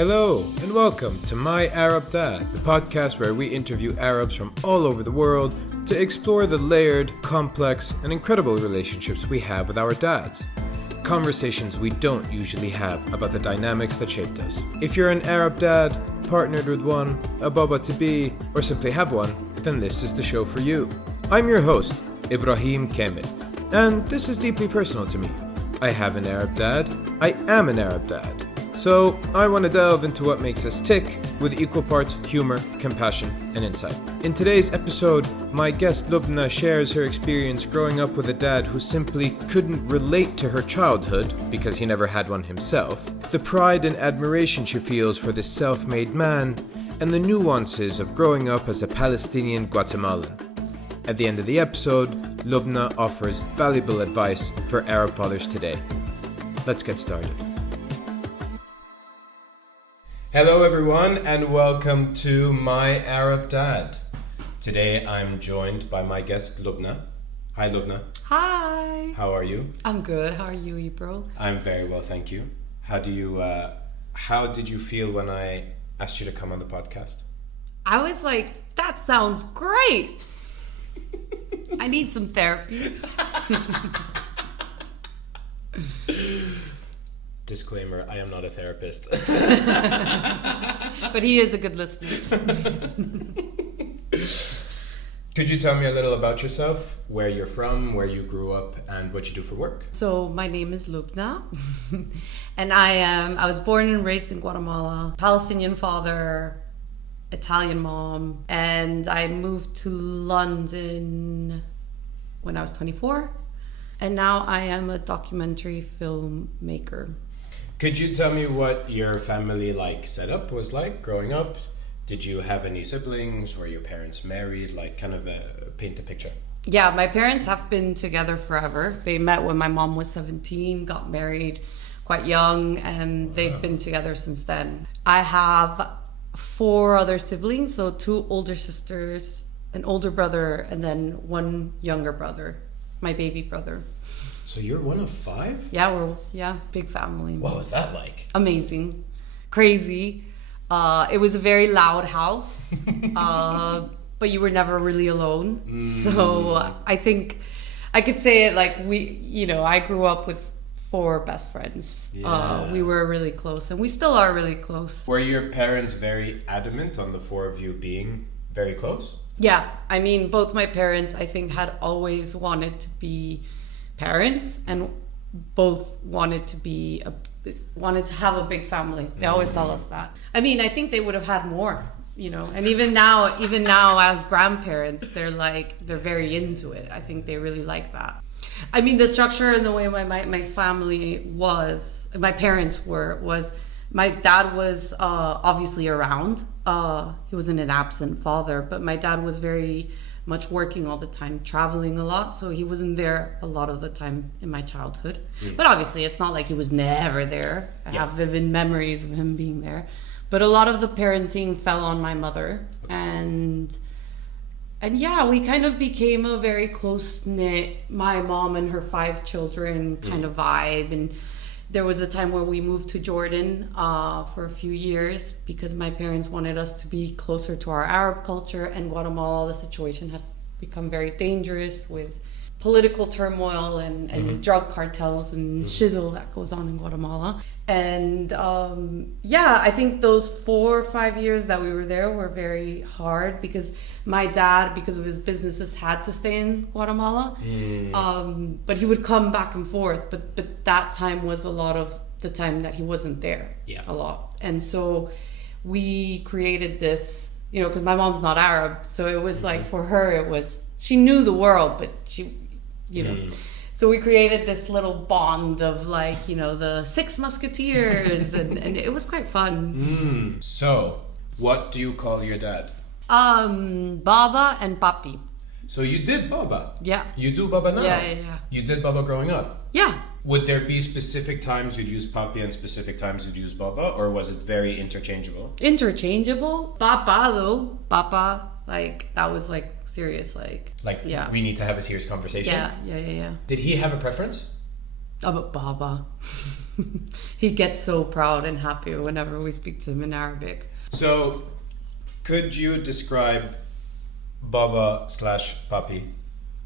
Hello, and welcome to My Arab Dad, the podcast where we interview Arabs from all over the world to explore the layered, complex, and incredible relationships we have with our dads. Conversations we don't usually have about the dynamics that shaped us. If you're an Arab dad, partnered with one, a baba-to-be, or simply have one, then this is the show for you. I'm your host, Ibrahim Kamil, and this is deeply personal to me. I have an Arab dad. I am an Arab dad. So I want to delve into what makes us tick with equal parts humor, compassion, and insight. In today's episode, my guest Loubna shares her experience growing up with a dad who simply couldn't relate to her childhood because he never had one himself, the pride and admiration she feels for this self-made man, and the nuances of growing up as a Palestinian-Guatemalan. At the end of the episode, Loubna offers valuable advice for Arab fathers today. Let's get started. Hello everyone and welcome to My Arab Dad. Today I'm joined by my guest Loubna. Hi Loubna. Hi. How are you? I'm good. How are you, Ebro? I'm very well, thank you. How did you feel when I asked you to come on the podcast? I was like, that sounds great. I need some therapy. Disclaimer, I am not a therapist. But he is a good listener. Could you tell me a little about yourself, where you're from, where you grew up, and what you do for work? So my name is Loubna, and I was born and raised in Guatemala. Palestinian father, Italian mom, and I moved to London when I was 24, and now I am a documentary filmmaker. Could you tell me what your family setup was like growing up? Did you have any siblings? Were your parents married? Paint the picture. Yeah, my parents have been together forever. They met when my mom was 17, got married quite young, and they've been together since then. I have 4 other siblings, so 2 older sisters, an older brother, and then 1 younger brother, my baby brother. So you're one of 5? Yeah, big family. What was that like? Amazing, crazy. It was a very loud house, but you were never really alone. So I think I could say it like I grew up with 4 best friends. Yeah. We were really close, and we still are really close. Were your parents very adamant on the 4 of you being very close? Yeah, I mean, both my parents, I think, had always wanted to be parents, and both wanted to have a big family. They always tell us that. I mean, I think they would have had more, and even now as grandparents, they're very into it. I think they really like that. I mean, the structure and the way my family was, my parents was, my dad was obviously around. He wasn't an absent father, but my dad was very much working all the time, traveling a lot, so he wasn't there a lot of the time in my childhood. But obviously it's not like he was never there. I have vivid memories of him being there, but a lot of the parenting fell on my mother. And yeah, we kind of became a very close-knit, my mom and her 5 children kind of vibe. And there was a time where we moved to Jordan for a few years because my parents wanted us to be closer to our Arab culture, and Guatemala, the situation had become very dangerous with political turmoil and drug cartels and shizzle that goes on in Guatemala. And I think those 4 or 5 years that we were there were very hard because my dad, because of his businesses, had to stay in Guatemala. But he would come back and forth. But that time was a lot of the time that he wasn't there. Yeah. A lot. And so we created this, because my mom's not Arab. So it was like, for her, she knew the world, but she, So we created this little bond of the 6 Musketeers, and it was quite fun. So, what do you call your dad? Baba and Papi. So you did Baba? Yeah. You do Baba now? Yeah. You did Baba growing up? Yeah. Would there be specific times you'd use Papi and specific times you'd use Baba, or was it very interchangeable? Interchangeable. Papa though. Papa, that was serious, we need to have a serious conversation? Yeah. Did he have a preference? About Baba. He gets so proud and happy whenever we speak to him in Arabic. So, could you describe Baba/Papi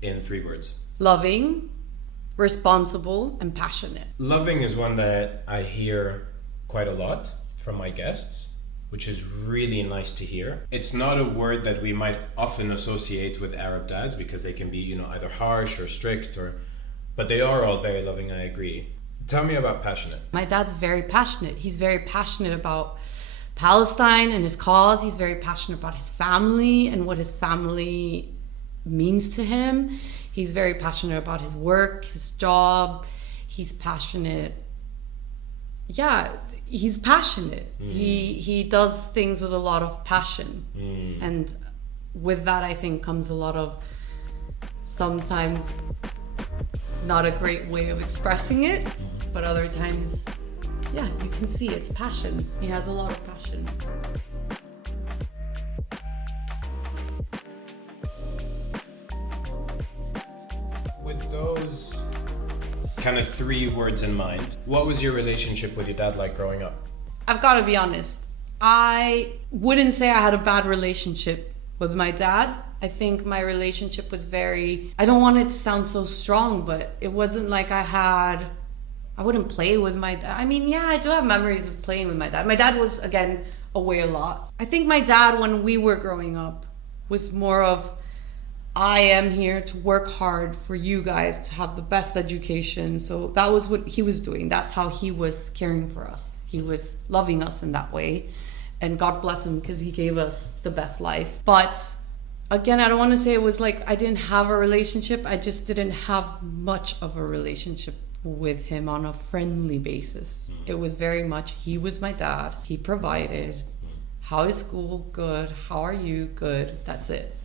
in 3 words? Loving, responsible, and passionate. Loving is one that I hear quite a lot from my guests, which is really nice to hear. It's not a word that we might often associate with Arab dads because they can be, either harsh or strict, but they are all very loving, I agree. Tell me about passionate. My dad's very passionate. He's very passionate about Palestine and his cause. He's very passionate about his family and what his family means to him. He's very passionate about his work, his job. He's passionate. Yeah, he's passionate. He does things with a lot of passion. And with that, I think, comes a lot of sometimes not a great way of expressing it, but other times, yeah, you can see it's passion. He has a lot of passion. With those kind of 3 words in mind, what was your relationship with your dad like growing up? I've got to be honest. I wouldn't say I had a bad relationship with my dad. I think my relationship was I don't want it to sound so strong, but it wasn't like I wouldn't play with my dad. I mean, yeah, I do have memories of playing with my dad. My dad was, again, away a lot. I think my dad, when we were growing up, was more of, I am here to work hard for you guys to have the best education. So that was what he was doing. That's how he was caring for us. He was loving us in that way. And God bless him because he gave us the best life. But again, I don't want to say it was like I didn't have a relationship. I just didn't have much of a relationship with him on a friendly basis. It was very much, he was my dad. He provided. How is school? Good. How are you? Good. That's it.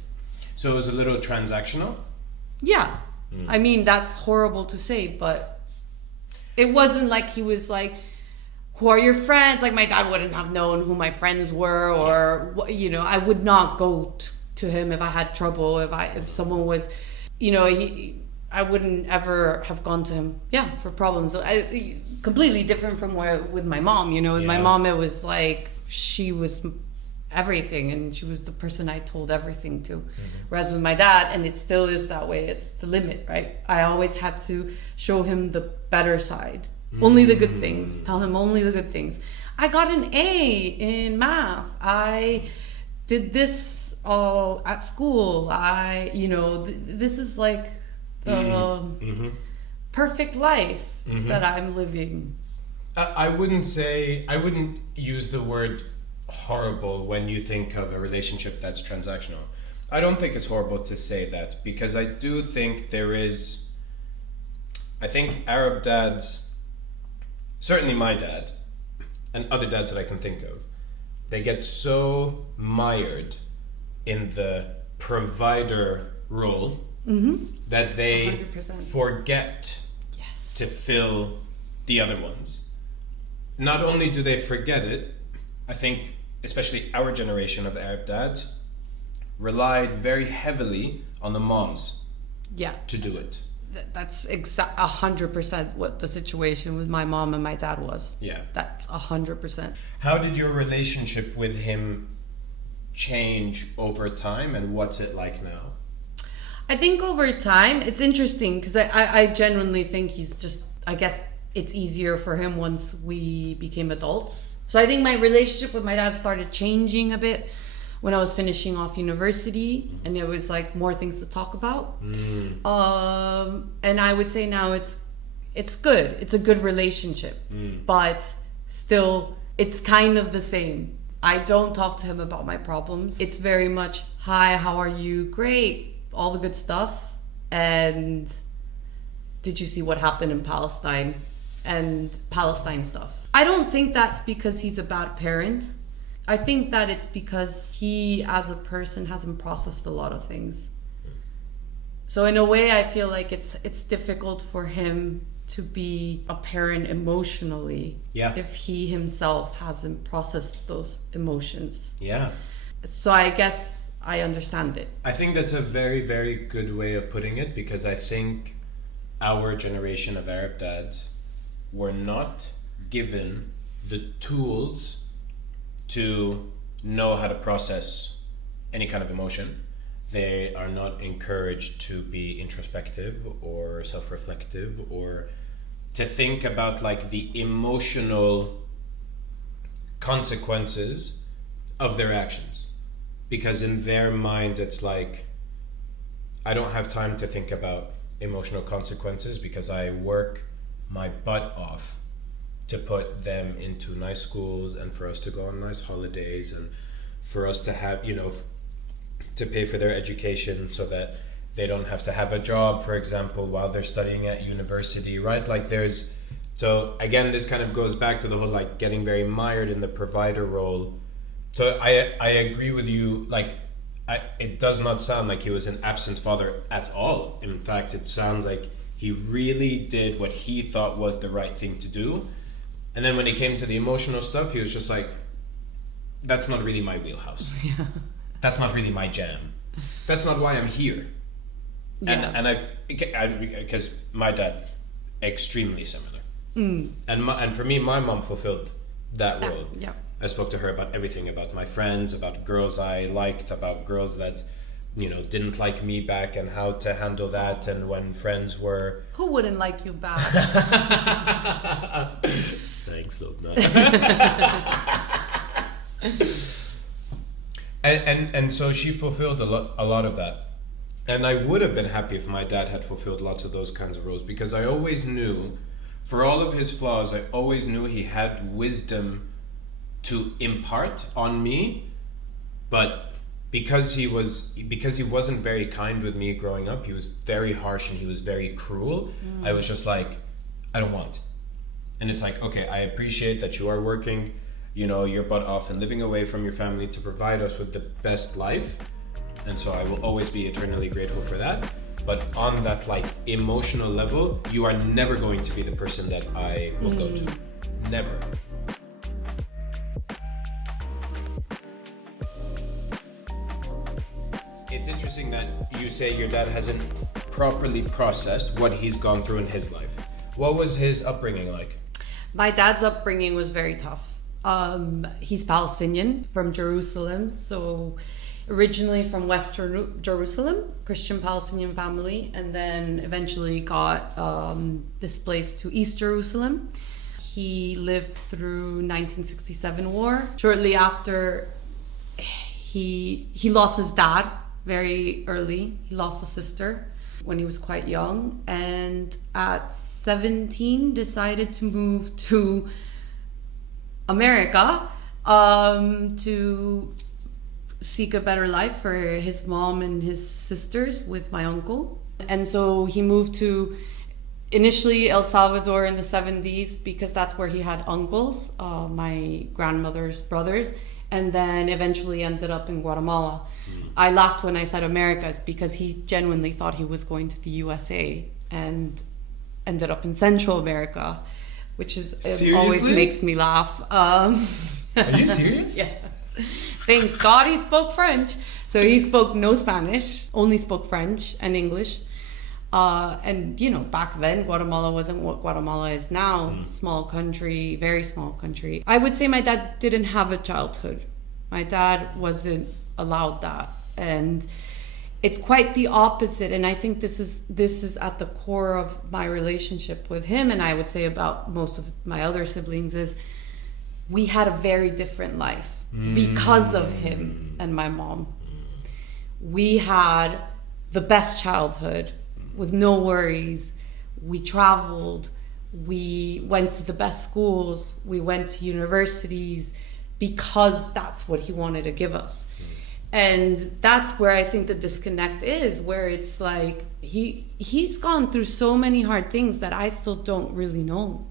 So it was a little transactional? Yeah. I mean, that's horrible to say, but it wasn't like he was like, who are your friends? Like, my dad wouldn't have known who my friends were, or, I would not go to him if I had trouble, if someone was, I wouldn't ever have gone to him, for problems. Completely different from with my mom, With my mom, it was like, she was everything, and she was the person I told everything to. Whereas with my dad, and it still is that way, it's the limit, right? I always had to show him the better side. Only the good things. Tell him only the good things. I got an A in math. I did this at school. This is like the perfect life that I'm living. I wouldn't use the word horrible when you think of a relationship that's transactional. I don't think it's horrible to say that, because I do think I think Arab dads, certainly my dad, and other dads that I can think of, they get so mired in the provider role that they 100%. forget to fill the other ones. Not only do they forget it, I think especially our generation of Arab dads relied very heavily on the moms to do it. That's 100% what the situation with my mom and my dad was. Yeah. That's 100%. How did your relationship with him change over time, and what's it like now? I think over time, it's interesting because I genuinely think he's just, I guess it's easier for him once we became adults. So I think my relationship with my dad started changing a bit when I was finishing off university, and there was like more things to talk about. And I would say now it's good. It's a good relationship, but still it's kind of the same. I don't talk to him about my problems. It's very much, hi, how are you? Great, all the good stuff. And did you see what happened in Palestine? And Palestine stuff. I don't think that's because he's a bad parent. I think that it's because he, as a person, hasn't processed a lot of things. So in a way, I feel like it's difficult for him to be a parent emotionally if he himself hasn't processed those emotions. Yeah. So I guess I understand it. I think that's a very, very good way of putting it, because I think our generation of Arab dads were not given the tools to know how to process any kind of emotion. They are not encouraged to be introspective or self-reflective or to think about like the emotional consequences of their actions. Because in their mind it's like, I don't have time to think about emotional consequences because I work my butt off to put them into nice schools and for us to go on nice holidays and for us to have, to pay for their education so that they don't have to have a job, for example, while they're studying at university, right? Like so again, this kind of goes back to the whole like getting very mired in the provider role. So I agree with you, like it does not sound like he was an absent father at all. In fact, it sounds like he really did what he thought was the right thing to do. And then when it came to the emotional stuff, he was just like, that's not really my wheelhouse. Yeah. That's not really my jam. That's not why I'm here. Yeah. And because my dad, extremely similar. And for me, my mom fulfilled that role. Yeah. I spoke to her about everything, about my friends, about girls I liked, about girls that, didn't like me back and how to handle that, and when friends were... Who wouldn't like you back? Thanks, Loubna. And so she fulfilled a lot of that. And I would have been happy if my dad had fulfilled lots of those kinds of roles, because I always knew, for all of his flaws, I always knew he had wisdom to impart on me. But because he wasn't very kind with me growing up, he was very harsh and he was very cruel. I was just like, I don't want. And it's like, okay, I appreciate that you are working, your butt off and living away from your family to provide us with the best life. And so I will always be eternally grateful for that. But on that like emotional level, you are never going to be the person that I will go to. Never. It's interesting that you say your dad hasn't properly processed what he's gone through in his life. What was his upbringing like? My dad's upbringing was very tough. He's Palestinian from Jerusalem, so originally from Western Jerusalem, Christian Palestinian family, and then eventually got displaced to East Jerusalem. He lived through 1967 war. Shortly after, he lost his dad very early. He lost a sister when he was quite young, and at 17 decided to move to America to seek a better life for his mom and his sisters with my uncle. And so he moved to initially El Salvador in the 70s because that's where he had uncles, my grandmother's brothers, and then eventually ended up in Guatemala. I laughed when I said Americas because he genuinely thought he was going to the USA and ended up in Central America, which is always makes me laugh. Are you serious? Yes. Thank God he spoke French. So he spoke no Spanish, only spoke French and English. And back then Guatemala wasn't what Guatemala is now. Small country, very small country. I would say my dad didn't have a childhood. My dad wasn't allowed that. And it's quite the opposite. And I think this is at the core of my relationship with him, and I would say about most of my other siblings, is we had a very different life because of him and my mom. We had the best childhood with no worries. We traveled, we went to the best schools, we went to universities because that's what he wanted to give us. And that's where I think the disconnect is, where it's like he's gone through so many hard things that I still don't really know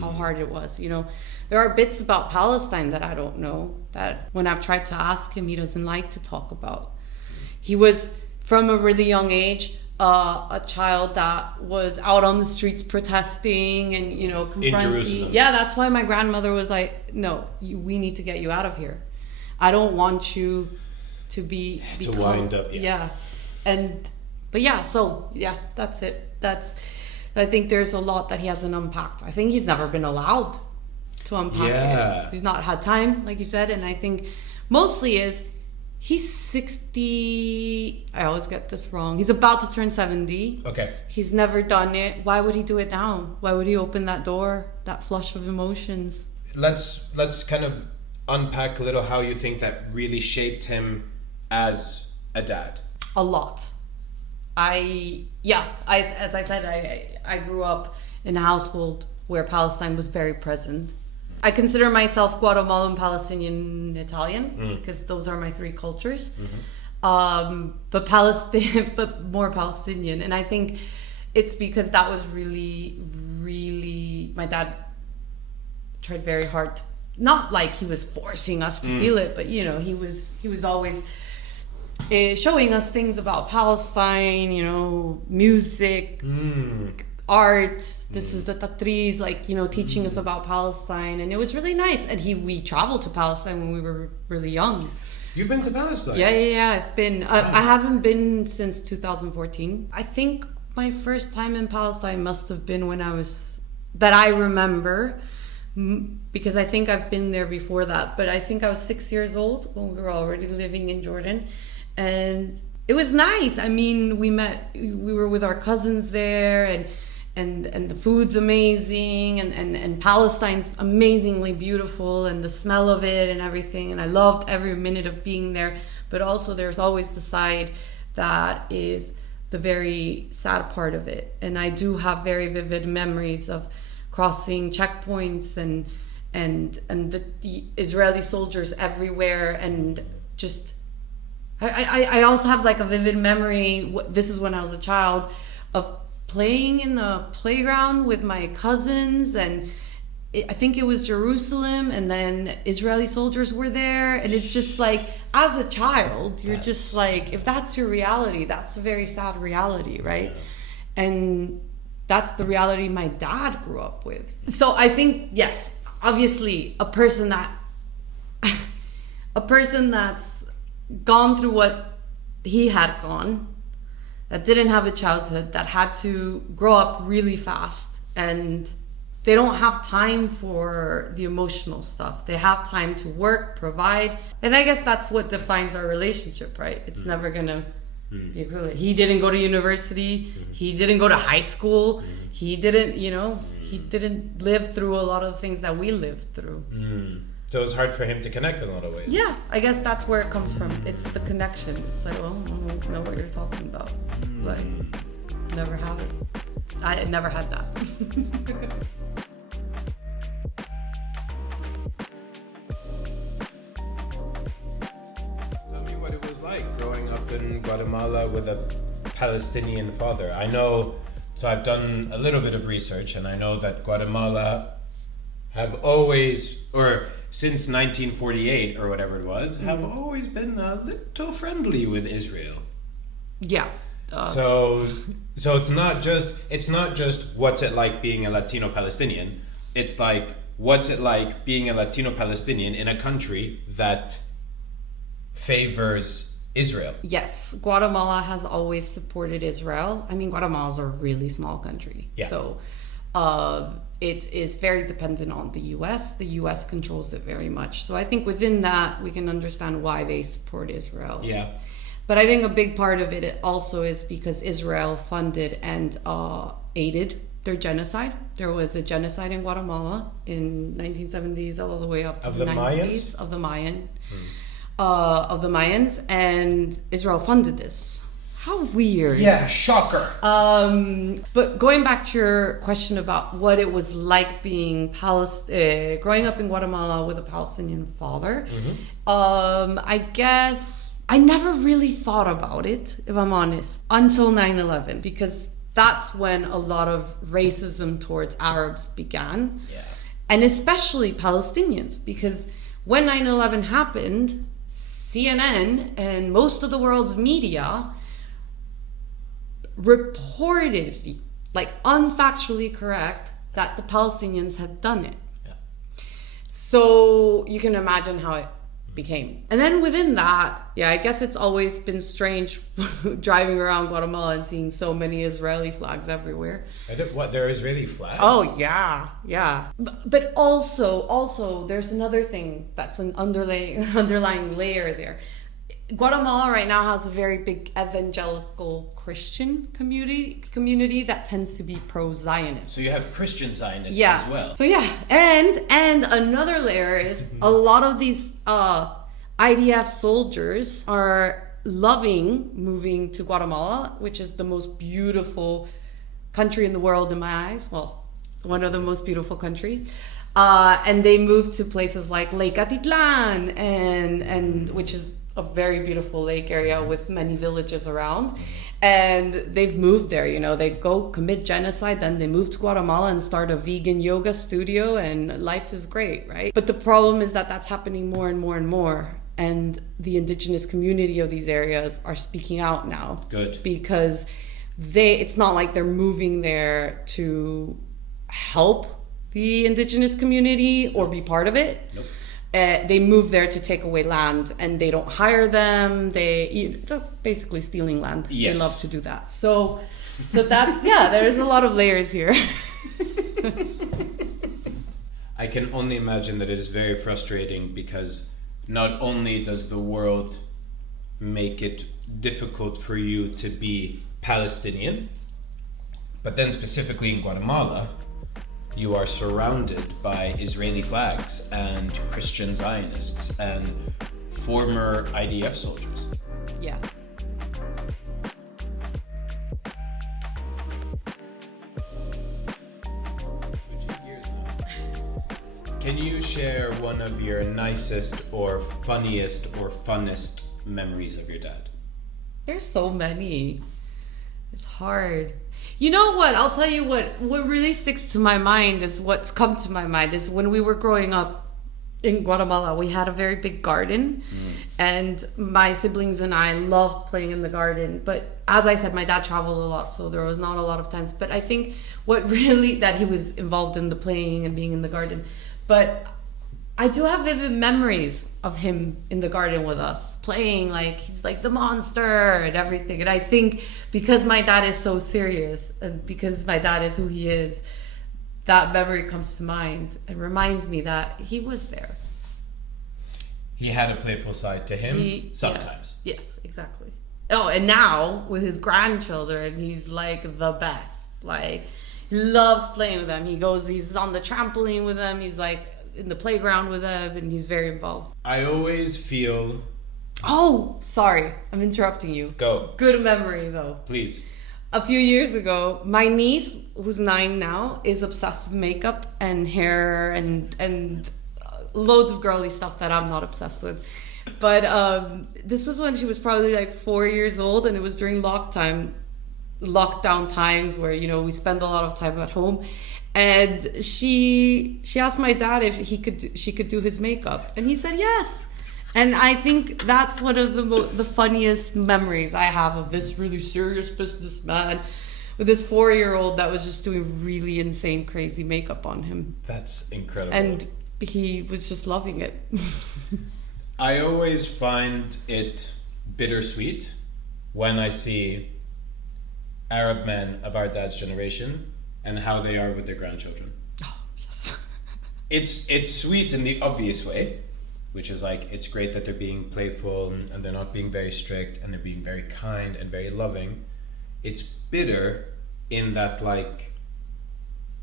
how hard it was. There are bits about Palestine that I don't know, that when I've tried to ask him, he doesn't like to talk about. He was, from a really young age, a child that was out on the streets protesting and, confronting. In Jerusalem. Yeah, that's why my grandmother was like, no, we need to get you out of here. I don't want you to wind up. Yeah. And But yeah, so yeah, that's it. I think there's a lot that he hasn't unpacked. I think he's never been allowed to unpack it. He's not had time, like you said, and I think mostly is he's 60. I always get this wrong. He's about to turn 70. Okay. He's never done it. Why would he do it now? Why would he open that door, that flush of emotions? Let's kind of unpack a little how you think that really shaped him as a dad. A lot. As I said, I grew up in a household where Palestine was very present. I consider myself Guatemalan, Palestinian, Italian, because those are my three cultures. But more Palestinian. And I think it's because that was really, really, my dad tried very hard to, not like he was forcing us to feel it, but you know, he was always showing us things about Palestine, you know, music, art. This is the tatris, like, you know, teaching us about Palestine, and it was really nice. And we traveled to Palestine when we were really young. You've been to Palestine? Yeah. I've been. I haven't been since 2014. I think my first time in Palestine must have been that I remember, because I think I've been there before that. But I think I was 6 years old when we were already living in Jordan, and it was nice. I mean, we were with our cousins there, and the food's amazing, and Palestine's amazingly beautiful, and the smell of it and everything, and I loved every minute of being there. But also there's always the side that is the very sad part of it, and I do have very vivid memories of crossing checkpoints and the Israeli soldiers everywhere, and just I also have like a vivid memory, this is when I was a child, of playing in the playground with my cousins, and I think it was Jerusalem, and then Israeli soldiers were there, and it's just like, as a child, you're just like, if that's your reality, that's a very sad reality, right? Yeah. And that's the reality my dad grew up with. So I think, yes, obviously a person that's gone through what he had gone, that didn't have a childhood, that had to grow up really fast, and they don't have time for the emotional stuff. They have time to work, provide, and I guess that's what defines our relationship, right? It's never gonna be equivalent. He didn't go to university, he didn't go to high school, he didn't, you know, he didn't live through a lot of the things that we lived through. So it's hard for him to connect in a lot of ways. Yeah, I guess that's where it comes from. It's the connection. It's like, well, I don't know what you're talking about. Like, never have it. I never had that. Tell me what it was like growing up in Guatemala with a Palestinian father. I know, so I've done a little bit of research, and I know that Guatemala have always, or since 1948 or whatever it was, have always been a little friendly with Israel. Yeah. So it's not just what's it like being a Latino Palestinian. It's like, what's it like being a Latino Palestinian in a country that favors Israel? Yes, Guatemala has always supported Israel. I mean, Guatemala's a really small country. Yeah. So it is very dependent on the US. The US controls it very much. So I think within that, we can understand why they support Israel. Yeah. But I think a big part of it also is because Israel funded and aided their genocide. There was a genocide in Guatemala in 1970s all the way up to the 90s of the Mayans, and Israel funded this. How weird. Yeah, shocker. But going back to your question about what it was like being growing up in Guatemala with a Palestinian father, I guess I never really thought about it, if I'm honest, until 9/11, because that's when a lot of racism towards Arabs began, and especially Palestinians, because when 9/11 happened, CNN and most of the world's media reported, like unfactually correct, that the Palestinians had done it. Yeah. So you can imagine how it became. And then within that, yeah, I guess it's always been strange driving around Guatemala and seeing so many Israeli flags everywhere. What, there are Israeli flags? Oh, yeah. But also, there's another thing that's an underlying layer there. Guatemala right now has a very big evangelical Christian community that tends to be pro-Zionist. So you have Christian Zionists as well. So yeah, and another layer is a lot of these IDF soldiers are loving moving to Guatemala, which is the most beautiful country in the world in my eyes. Well, one of the most beautiful countries. And they moved to places like Lake Atitlan, and which is a very beautiful lake area with many villages around. And they've moved there, they go commit genocide, then they move to Guatemala and start a vegan yoga studio, and life is great, right? But the problem is that that's happening more and more and more. And the indigenous community of these areas are speaking out now. Good. Because it's not like they're moving there to help the indigenous community or be part of it. Nope. They move there to take away land, and they don't hire them. They're basically stealing land. Yes. They love to do that. So that's, there's a lot of layers here. I can only imagine that it is very frustrating, because not only does the world make it difficult for you to be Palestinian, but then specifically in Guatemala, you are surrounded by Israeli flags and Christian Zionists and former IDF soldiers. Yeah. Can you share one of your nicest or funniest or funnest memories of your dad? There's so many. It's hard. You know what? I'll tell you what really sticks to my mind is what's come to my mind is when we were growing up in Guatemala, we had a very big garden, and my siblings and I loved playing in the garden. But as I said, my dad traveled a lot, so there was not a lot of times. But I think that he was involved in the playing and being in the garden. But I do have vivid memories of him in the garden with us, playing like he's like the monster and everything. And I think because my dad is so serious, and because my dad is who he is, that memory comes to mind and reminds me that he was there. He had a playful side to him sometimes. Yeah. Yes, exactly. Oh, and now with his grandchildren, he's like the best. Like, he loves playing with them. He's on the trampoline with them. He's like in the playground with them, and he's very involved. I always feel... Oh, sorry. I'm interrupting you. Go. Good memory, though. Please. A few years ago, my niece, who's 9 now, is obsessed with makeup and hair and loads of girly stuff that I'm not obsessed with. But this was when she was probably like 4 years old, and it was during lockdown times where, we spend a lot of time at home. And she asked my dad if she could do his makeup, and he said yes. And I think that's one of the funniest memories I have of this really serious businessman with this 4-year-old that was just doing really insane, crazy makeup on him. That's incredible. And he was just loving it. I always find it bittersweet when I see Arab men of our dad's generation and how they are with their grandchildren. Oh, yes. It's sweet in the obvious way, which is like, it's great that they're being playful and they're not being very strict and they're being very kind and very loving. It's bitter in that, like,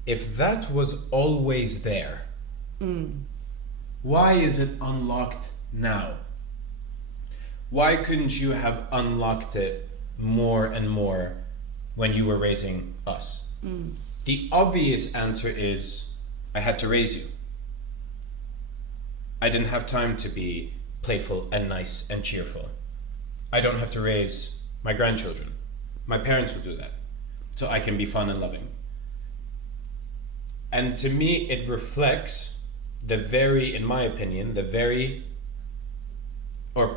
if that was always there, why is it unlocked now? Why couldn't you have unlocked it more and more when you were raising us? The obvious answer is, I had to raise you. I didn't have time to be playful and nice and cheerful. I don't have to raise my grandchildren. My parents will do that. So I can be fun and loving. And to me, it reflects in my opinion,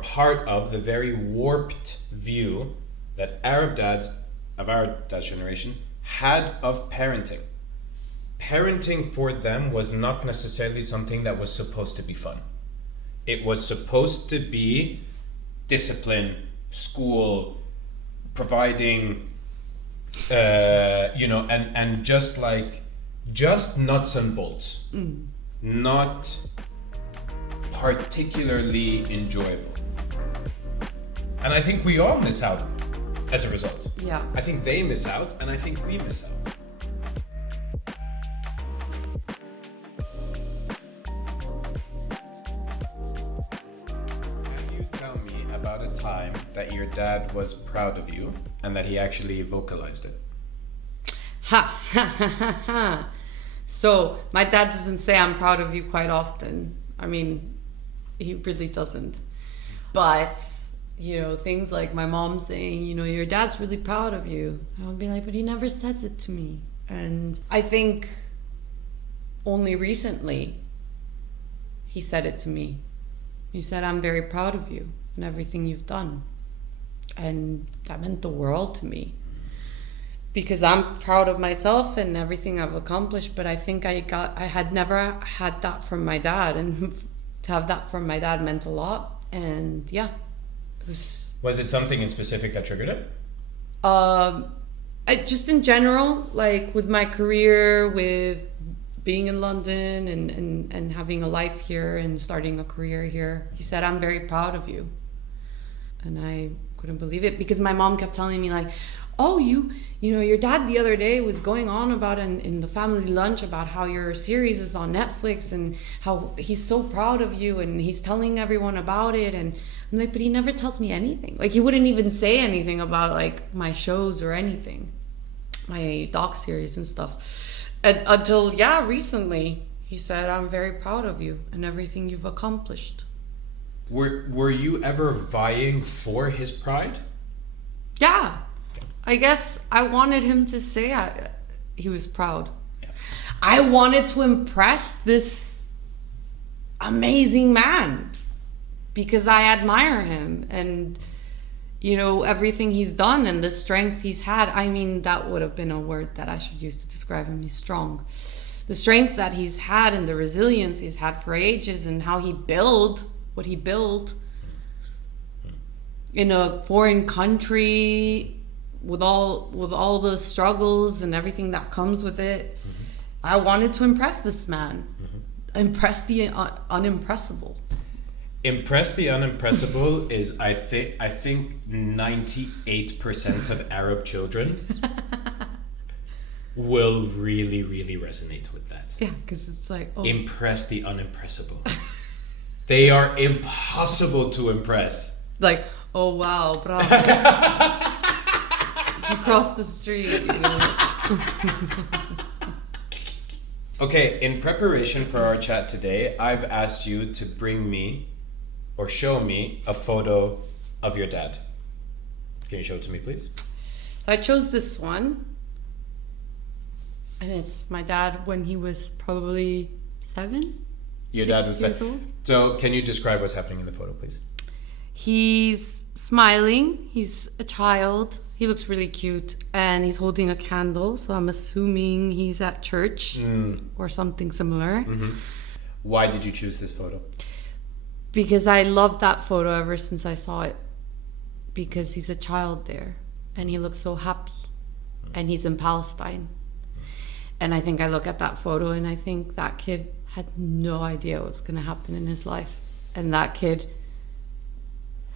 part of the very warped view that Arab dads of our dad's generation had of parenting. Parenting for them was not necessarily something that was supposed to be fun. It was supposed to be discipline, school, providing, and just nuts and bolts. Not particularly enjoyable. And I think we all miss out as a result. Yeah. I think they miss out, and I think we miss out. Can you tell me about a time that your dad was proud of you and that he actually vocalized it? Ha ha ha ha ha. So my dad doesn't say I'm proud of you quite often. I mean, he really doesn't. But, things like my mom saying, your dad's really proud of you. I'll be like, but he never says it to me. And I think only recently he said it to me. He said, I'm very proud of you and everything you've done. And that meant the world to me. Because I'm proud of myself and everything I've accomplished, but I think I had never had that from my dad, and to have that from my dad meant a lot. And yeah, Was it something in specific that triggered it? Just in general, like with my career, with being in London and having a life here and starting a career here. He said, I'm very proud of you. And I couldn't believe it, because my mom kept telling me like, oh, your dad the other day was going on about in the family lunch about how your series is on Netflix and how he's so proud of you and he's telling everyone about it. And I'm like, but he never tells me anything. Like, he wouldn't even say anything about like my shows or anything, my doc series and stuff. Until recently, he said, I'm very proud of you and everything you've accomplished. Were you ever vying for his pride? Yeah. I guess I wanted him to say he was proud. Yeah. I wanted to impress this amazing man because I admire him and, everything he's done and the strength he's had. I mean, that would have been a word that I should use to describe him. He's strong. The strength that he's had and the resilience he's had for ages and how he built what he built in a foreign country with all the struggles and everything that comes with it. I wanted to impress this man. Impress the unimpressible. Impress the unimpressible is I think 98% of Arab children will really, really resonate with that. Yeah, because it's like, impress the unimpressible. They are impossible to impress. Like, oh wow, bravo. Across the street, Okay, in preparation for our chat today, I've asked you to bring me or show me a photo of your dad. Can you show it to me, please? I chose this one. And it's my dad when he was probably 7. Your dad was 6 years old. So can you describe what's happening in the photo, please? He's smiling. He's a child. He looks really cute, and he's holding a candle, so I'm assuming he's at church or something similar. Why did you choose this photo? Because I loved that photo ever since I saw it. Because he's a child there, and he looks so happy, and he's in Palestine. And I think I look at that photo, and I think that kid had no idea what was going to happen in his life. And that kid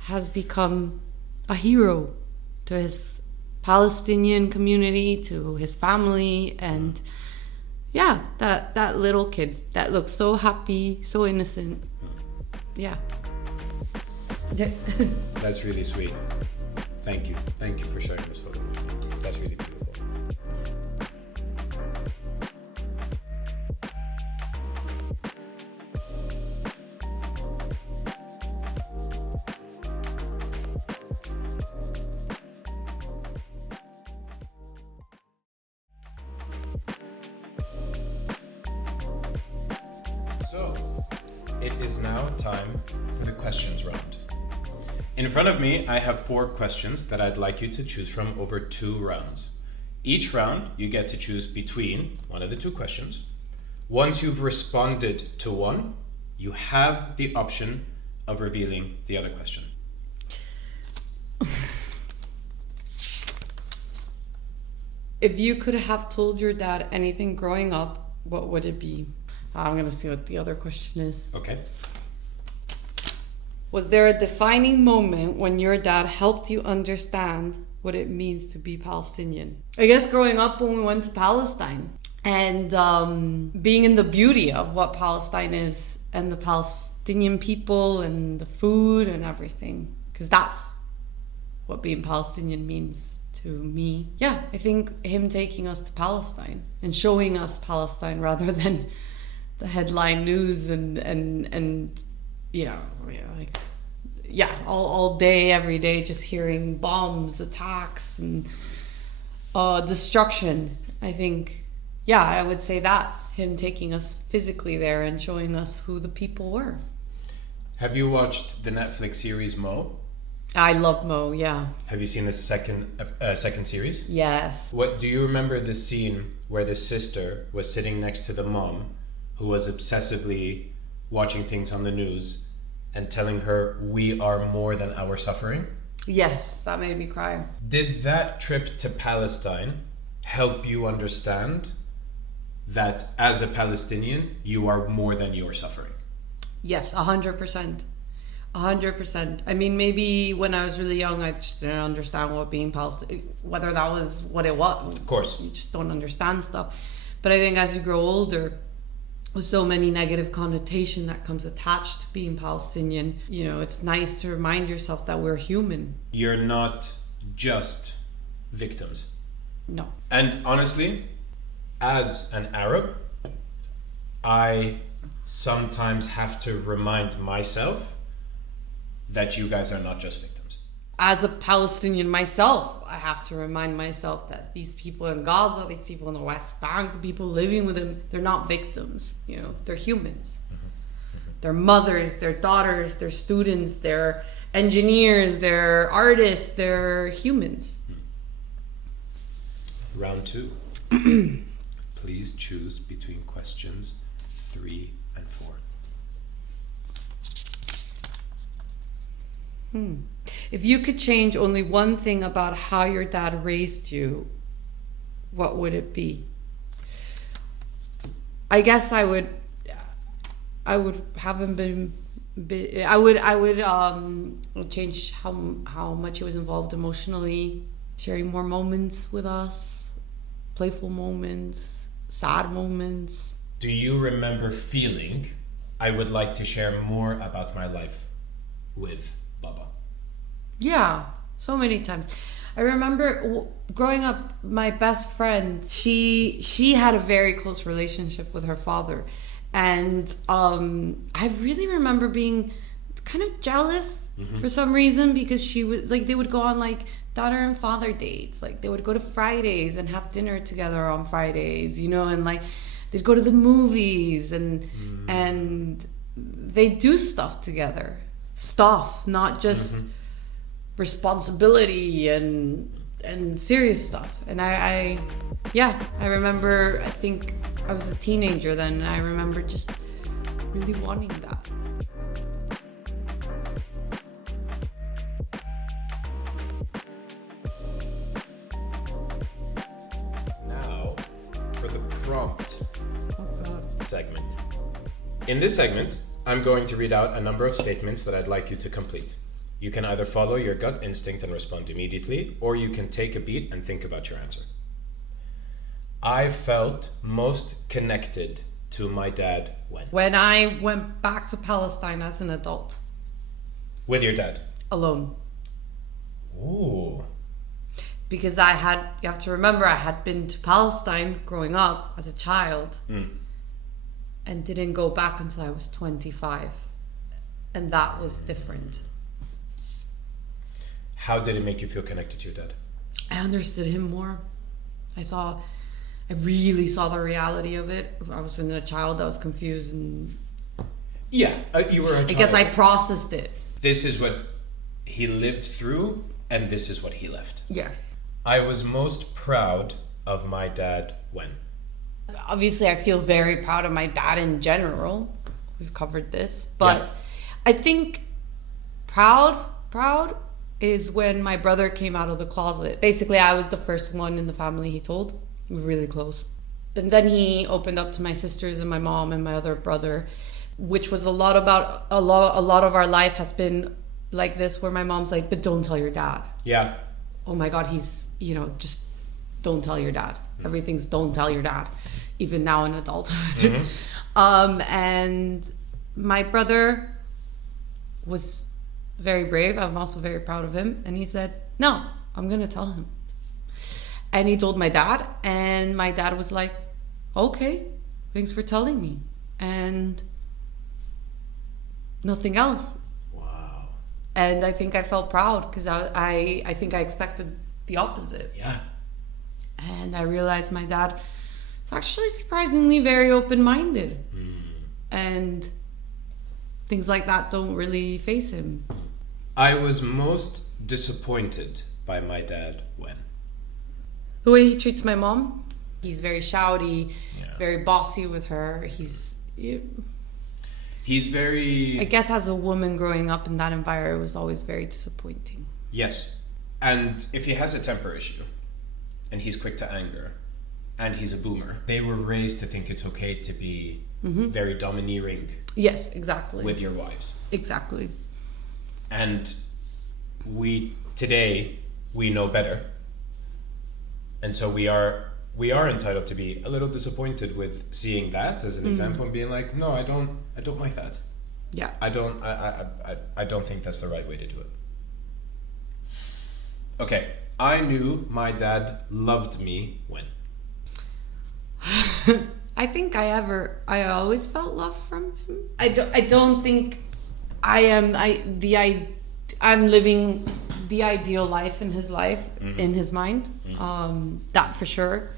has become a hero to his Palestinian community, to his family, and that little kid that looks so happy, so innocent. Yeah. That's really sweet. Thank you for sharing this photo. That's really beautiful. So, it is now time for the questions round. In front of me, I have 4 questions that I'd like you to choose from over 2 rounds. Each round, you get to choose between one of the 2 questions. Once you've responded to one, you have the option of revealing the other question. If you could have told your dad anything growing up, what would it be? I'm going to see what the other question is. Okay. Was there a defining moment when your dad helped you understand what it means to be Palestinian? I guess growing up when we went to Palestine and being in the beauty of what Palestine is and the Palestinian people and the food and everything. Because that's what being Palestinian means to me. Yeah, I think him taking us to Palestine and showing us Palestine rather than the headline news and you know, like, yeah, all day, every day, just hearing bombs, attacks, and destruction. I think, yeah, I would say that, him taking us physically there and showing us who the people were. Have you watched the Netflix series Mo? I love Mo, yeah. Have you seen the second series? Yes. What do you remember the scene where the sister was sitting next to the mom who was obsessively watching things on the news and telling her, we are more than our suffering? Yes, that made me cry. Did that trip to Palestine help you understand that as a Palestinian, you are more than your suffering? Yes, 100%. 100%. I mean, maybe when I was really young, I just didn't understand what being Palestinian, whether that was what it was. Of course. You just don't understand stuff. But I think as you grow older, with so many negative connotation that comes attached to being Palestinian, you know, it's nice to remind yourself that we're human. You're not just victims. No. And honestly, as an Arab, I sometimes have to remind myself that you guys are not just victims. As a Palestinian myself, I have to remind myself that these people in Gaza, these people in the West Bank, the people living with them, they're not victims. You know, they're humans. They're mothers, they're daughters, they're students, they're engineers, they're artists, they're humans. Round 2. Please choose between questions 3 and 4. If you could change only one thing about how your dad raised you, what would it be? I guess I would have him been. I would change how much he was involved emotionally, sharing more moments with us, playful moments, sad moments. Do you remember feeling, I would like to share more about my life with Baba? Yeah, so many times. I remember growing up, my best friend, she had a very close relationship with her father. And I really remember being kind of jealous for some reason, because she was like, they would go on like daughter and father dates. Like they would go to Fridays and have dinner together on Fridays, you know, and like they'd go to the movies and they do stuff together. Stuff, not just responsibility and serious stuff. And I remember, I think I was a teenager then, and I remember just really wanting that. Now for the prompt segment. In this segment, I'm going to read out a number of statements that I'd like you to complete. You can either follow your gut instinct and respond immediately, or you can take a beat and think about your answer. I felt most connected to my dad when? When I went back to Palestine as an adult. With your dad? Alone. Ooh. Because you have to remember, I had been to Palestine growing up as a child and didn't go back until I was 25. And that was different. How did it make you feel connected to your dad? I understood him more. I really saw the reality of it. I was a child that was confused, and yeah, you were a child. I guess I processed it. This is what he lived through, and this is what he left. Yes. I was most proud of my dad when? Obviously, I feel very proud of my dad in general. We've covered this, but yeah. I think Proud is when my brother came out of the closet. Basically, I was the first one in the family he told. We were really close. And then he opened up to my sisters and my mom and my other brother, which was a lot of our life has been like this, where my mom's like, but don't tell your dad. Yeah. Oh my God, he's, just don't tell your dad. Everything's don't tell your dad, even now in adulthood. And my brother was very brave. I'm also very proud of him. And he said, no, I'm going to tell him. And he told my dad, and my dad was like, okay, thanks for telling me. And nothing else. Wow. And I think I felt proud because I think I expected the opposite. Yeah. And I realized my dad is actually surprisingly very open-minded. And things like that don't really faze him. I was most disappointed by my dad when? The way he treats my mom. He's very shouty, very bossy with her. He's very... I guess as a woman growing up in that environment, it was always very disappointing. Yes. And if he has a temper issue, and he's quick to anger, and he's a boomer, they were raised to think it's okay to be very domineering. Yes, exactly. With your wives. Exactly. And today we know better. And so we are entitled to be a little disappointed with seeing that as an example and being like, no, I don't like that. Yeah. I don't think that's the right way to do it. Okay. I knew my dad loved me when? I think I always felt love from him. I don't think I'm living the ideal life in his life, in his mind. That for sure.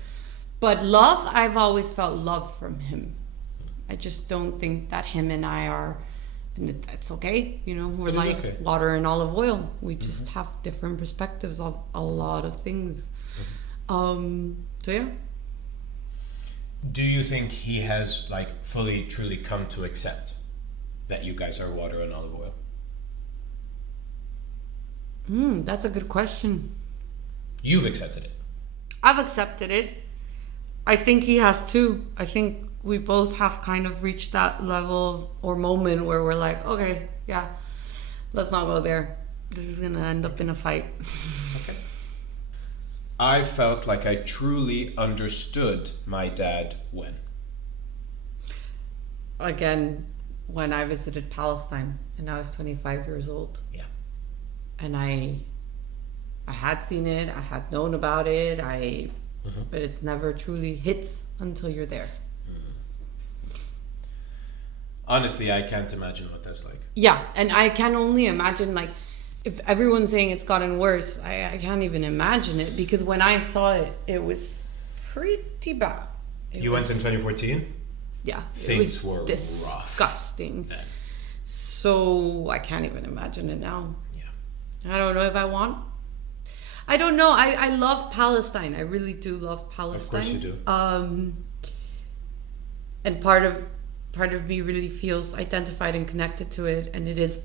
But love, I've always felt love from him. I just don't think that him and I are, and that's okay. We're like okay. Water and olive oil. We just have different perspectives of a lot of things. So yeah. Do you think he has fully, truly come to accept that you guys are water and olive oil? That's a good question. You've accepted it. I've accepted it. I think he has too. I think we both have kind of reached that level or moment where we're like, okay, yeah, let's not go there. This is gonna end up in a fight. Okay. I felt like I truly understood my dad when? Again, when I visited Palestine and I was 25 years old. Yeah. And I had seen it, I had known about it, but it's never truly hits until you're there. Honestly, I can't imagine what that's like. Yeah, and I can only imagine, if everyone's saying it's gotten worse, I can't even imagine it, because when I saw it, it was pretty bad. You went in 2014? Yeah. Things were disgusting. Rough. So I can't even imagine it now. Yeah. I don't know if I want. I don't know. I love Palestine. I really do love Palestine. Of course you do. And part of me really feels identified and connected to it, and it is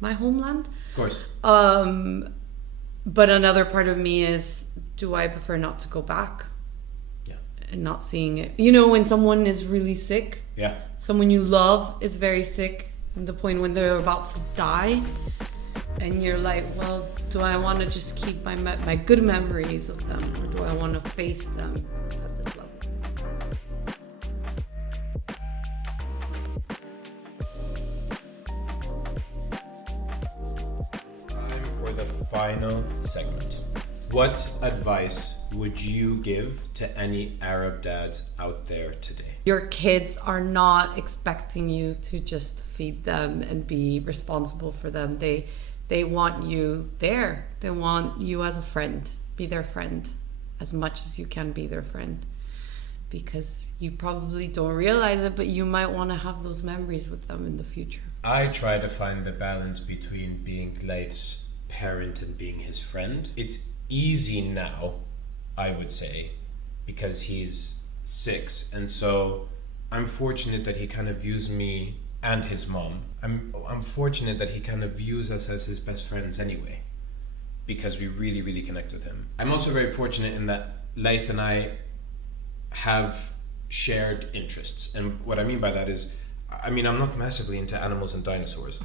my homeland. Of course. But another part of me is, do I prefer not to go back? Yeah. And not seeing it. When someone is really sick. Yeah. Someone you love is very sick, and the point when they're about to die, and you're like, well, do I want to just keep my good memories of them, or do I want to face them at this level? Time for the final segment. What advice would you give to any Arab dads out there today? Your kids are not expecting you to just feed them and be responsible for them. They want you there. They want you as a friend. Be their friend as much as you can be their friend. Because you probably don't realize it, but you might want to have those memories with them in the future. I try to find the balance between being Gleit's parent and being his friend. It's easy now, I would say, because he's 6. And so I'm fortunate that he kind of views me and his mom. I'm fortunate that he kind of views us as his best friends anyway, because we really, really connect with him. I'm also very fortunate in that Laith and I have shared interests. And what I mean by that is, I'm not massively into animals and dinosaurs.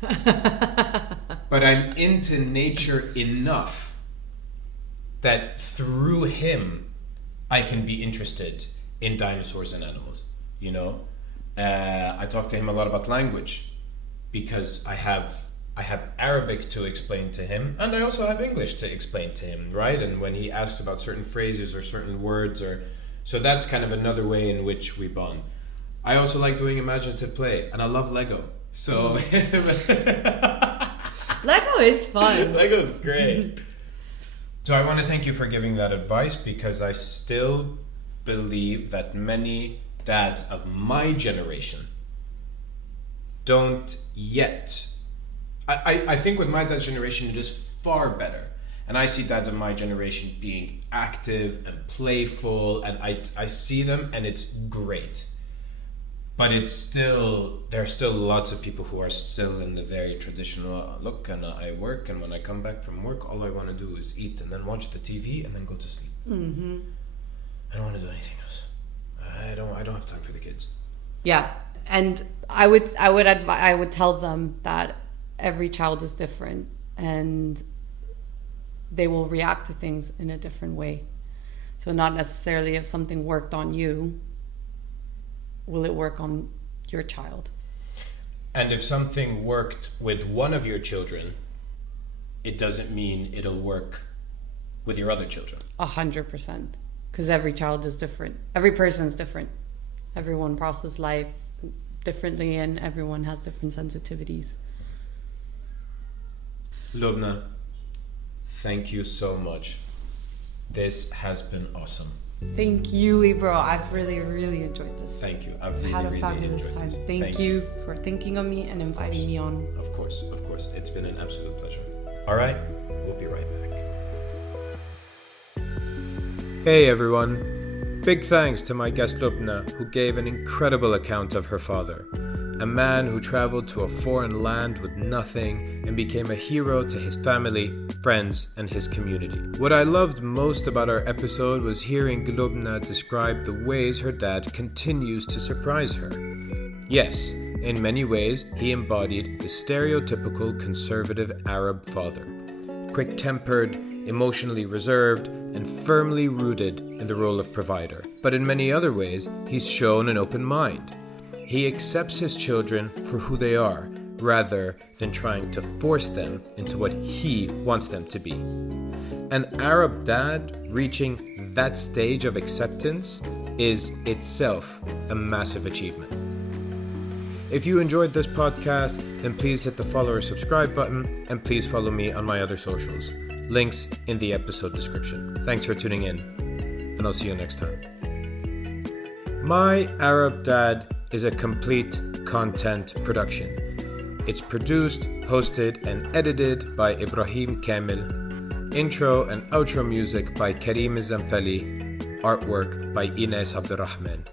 But I'm into nature enough that through him, I can be interested in dinosaurs and animals, you know? I talk to him a lot about language because I have Arabic to explain to him, and I also have English to explain to him, right? And when he asks about certain phrases or certain words, so that's kind of another way in which we bond. I also like doing imaginative play, and I love Lego. So Lego is fun. Lego's great. So I want to thank you for giving that advice, because I still believe that many dads of my generation don't yet. I think with my dad's generation it is far better, and I see dads of my generation being active and playful, and I see them and it's great. But there are still lots of people who are still in the very traditional look, and I work, and when I come back from work, all I want to do is eat and then watch the TV and then go to sleep. Mm-hmm. I don't want to do anything else. I don't have time for the kids. Yeah, and I would tell them that every child is different, and they will react to things in a different way. So not necessarily if something worked on you, will it work on your child? And if something worked with one of your children, it doesn't mean it'll work with your other children. 100%. Because every child is different. Every person is different. Everyone processes life differently, and everyone has different sensitivities. Loubna, thank you so much. This has been awesome. Thank you, Ibro. I've really, really enjoyed this. Thank you. I've really, had a really fabulous enjoyed time. this. Thank you for thinking of me and inviting me on. Of course. It's been an absolute pleasure. All right, we'll be right back. Hey everyone. Big thanks to my guest Loubna, who gave an incredible account of her father. A man who traveled to a foreign land with nothing and became a hero to his family, friends, and his community. What I loved most about our episode was hearing Loubna describe the ways her dad continues to surprise her. Yes, in many ways, he embodied the stereotypical conservative Arab father. Quick-tempered, emotionally reserved, and firmly rooted in the role of provider. But in many other ways, he's shown an open mind. He accepts his children for who they are, rather than trying to force them into what he wants them to be. An Arab dad reaching that stage of acceptance is itself a massive achievement. If you enjoyed this podcast, then please hit the follow or subscribe button, and please follow me on my other socials. Links in the episode description. Thanks for tuning in, and I'll see you next time. My Arab Dad is a complete content production. It's produced, hosted, and edited by Ibrahim Kamil. Intro and outro music by Karim Zamfali. Artwork by Ines Abdurrahman.